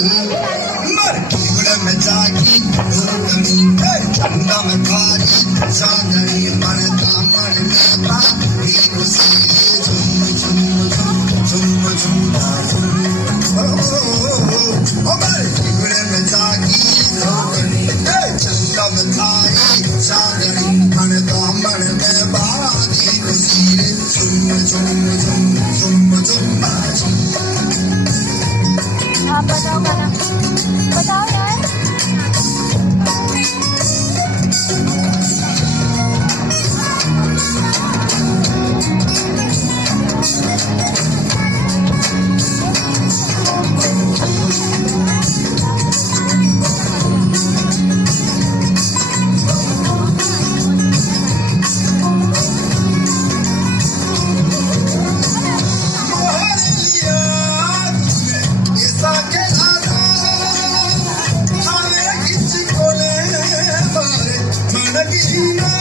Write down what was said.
मरकीगुड़ में जागी धूपनी चंदा में खारी चांदनी मन दामन में बारी खुशी झूम झूम झूम झूम झूम झूम मरकीगुड़ में जागी धूपनी चंदा में खारी चांदनी मन दामन में बारी खुशी झूम झूम झूम झूम झूम आप बताओ गाना बताओ यार Nagina